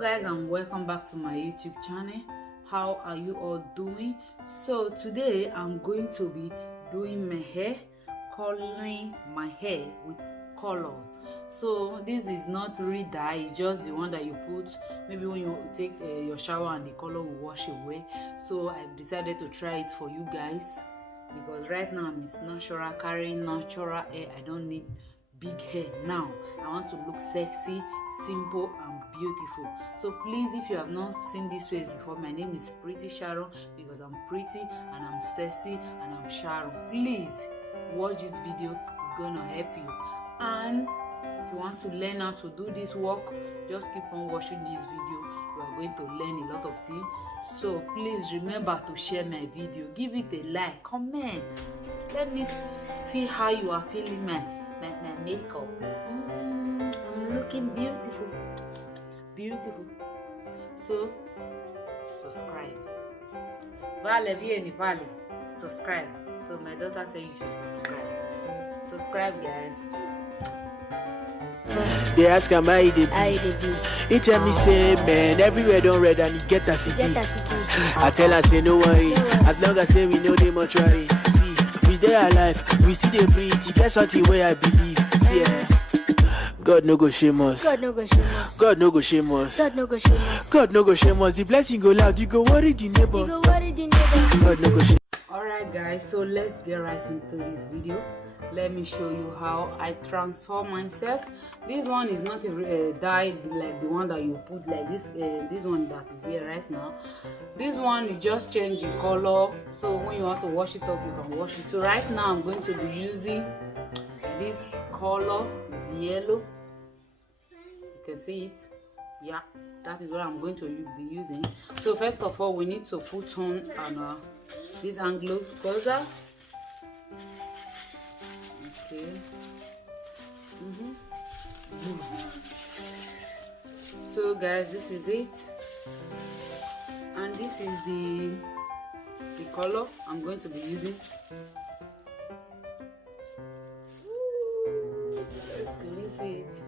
Guys, and welcome back to my YouTube channel. How are you all doing? So today I'm going to be doing my hair, coloring my hair with color. So this is not real dye, it's just the one that you put maybe when you take your shower and the color will wash away. So I decided to try it for you guys because right now I'm natural, carrying natural hair. I don't need big hair now. I want to look sexy, simple and beautiful. So please, if you have not seen this face before, my name is Pretty Sharon because I'm pretty and I'm sexy and I'm Sharon. Please watch this video, it's going to help you. And if you want to learn how to do this work, just keep on watching this video. You are going to learn a lot of things. So please remember to share my video, give it a like, comment, let me see how you are feeling my makeup. I'm looking beautiful. So subscribe. Subscribe. So my daughter said you should subscribe guys. They ask am how e dey be. He tell me say man everywhere don't red and he get as it be. I tell her say no worry, as long as say we know the mortuary. See, we dey alive, we still dey breathe. You get something where I believe. See, God no go shame us. God no go shame us. The blessing go loud, you go worry the neighbors. God no go shame. Alright guys, so let's get right into this video. Let me show you how I transform myself. This one is not a dye like the one that you put like this. This one that is here right now. This one is just changing color. So when you want to wash it off, you can wash it. So right now I'm going to be using this color. Is yellow. You can see it. Yeah, that is what I'm going to be using. So first of all, we need to put on this anglo color. Okay. So guys, this is it, and this is the color I'm going to be using. Guys, can you see it?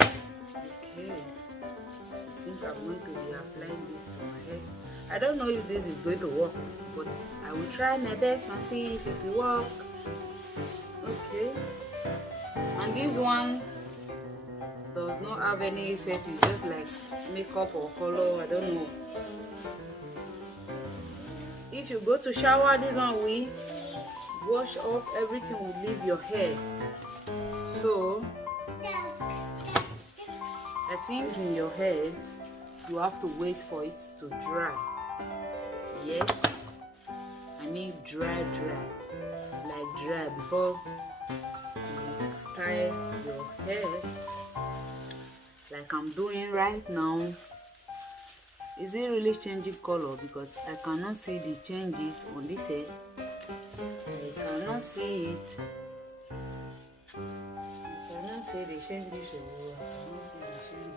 Okay, I think I'm going to be applying this to my head. I don't know if this is going to work, but I will try my best and see if it will work. Okay, and this one does not have any effect, it's just like makeup or color, I don't know. If you go to shower, this one will wash off, everything will leave your hair. So I think in your head you have to wait for it to dry. Yes, I mean dry before you style your hair like I'm doing right now. Is it really changing color? Because I cannot see the changes on this hair. I cannot see it. I cannot see the changes. I cannot see the changes.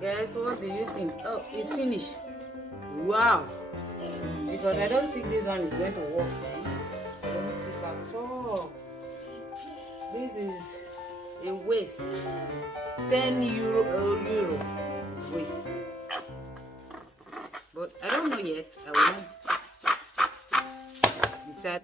Guys, what do you think? Oh, it's finished. Wow. Because I don't think this one is going to work, eh? I don't think at all. This is a waste. 10 euro is waste. But I don't know yet. I will decide.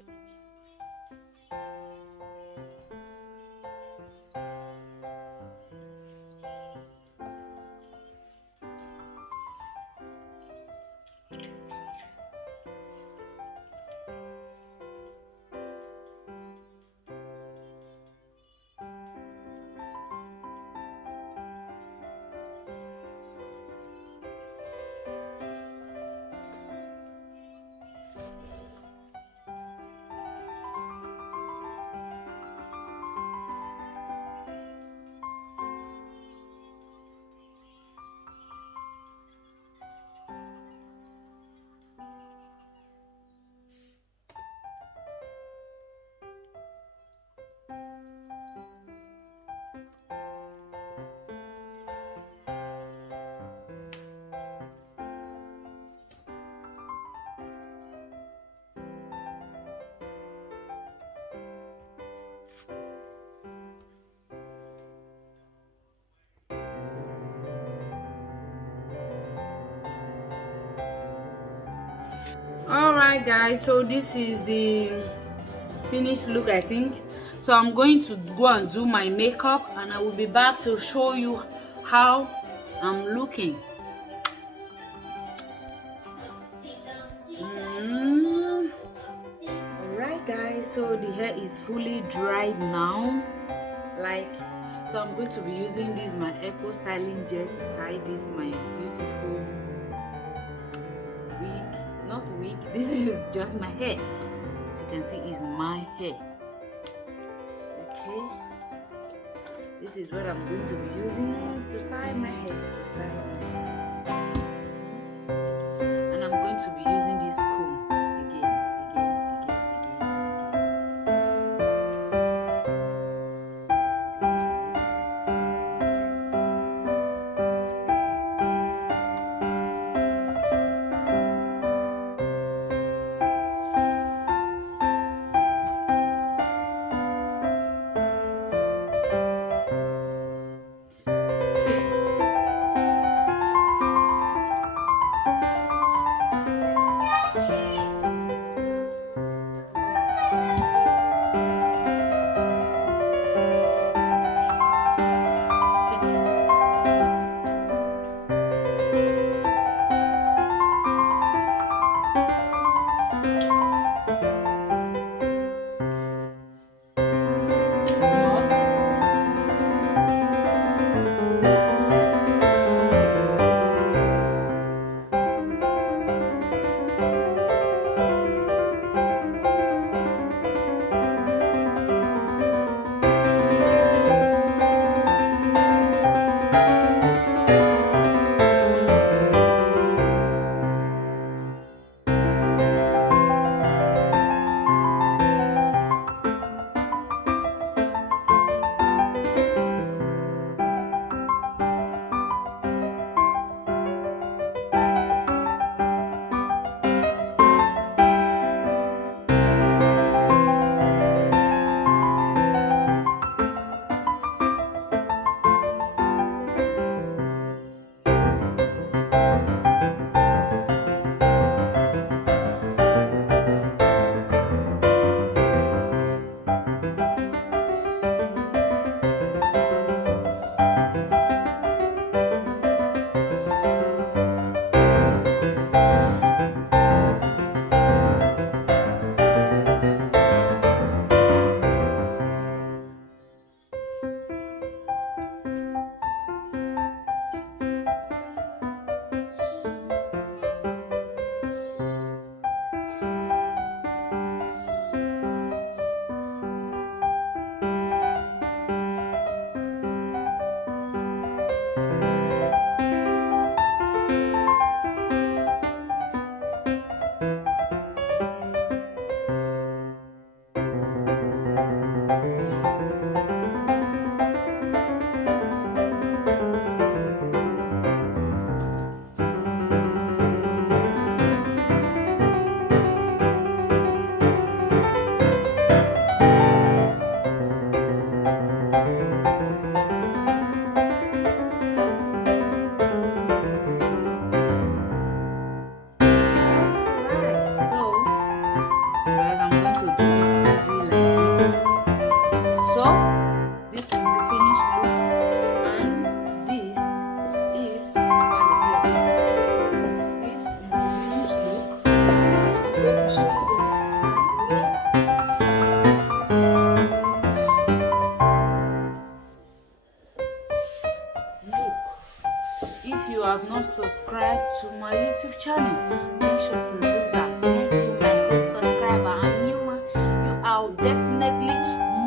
Alright guys, so this is the finished look, I think. So I'm going to go and do my makeup, and I will be back to show you how I'm looking. Alright guys, so the hair is fully dried now. So I'm going to be using this my Echo styling gel to style this my beautiful wig. Not wig, this is just my hair. As you can see, is my hair. Okay, this is what I'm going to be using to style my hair. And I'm going to be using this comb again. If you have not subscribed to my YouTube channel, make sure to do that. Thank you, my old subscriber, and you are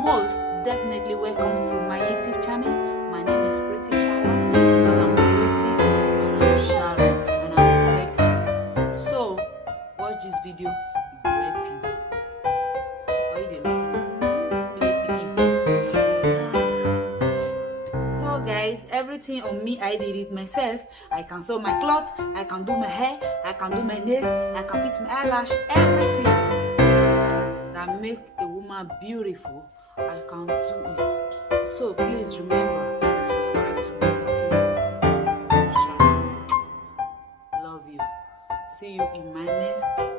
most definitely welcome to my YouTube channel. My name is Pretty Sharon because I'm pretty and I'm Sharon and I'm sexy. So watch this video, it will help you. Why you dey look? So guys, everything on me, I did it myself. I can sew my clothes, I can do my hair, I can do my nails, I can fix my eyelash, everything that make a woman beautiful, I can do it. So please remember to subscribe to my YouTube channel. Love you. See you in my next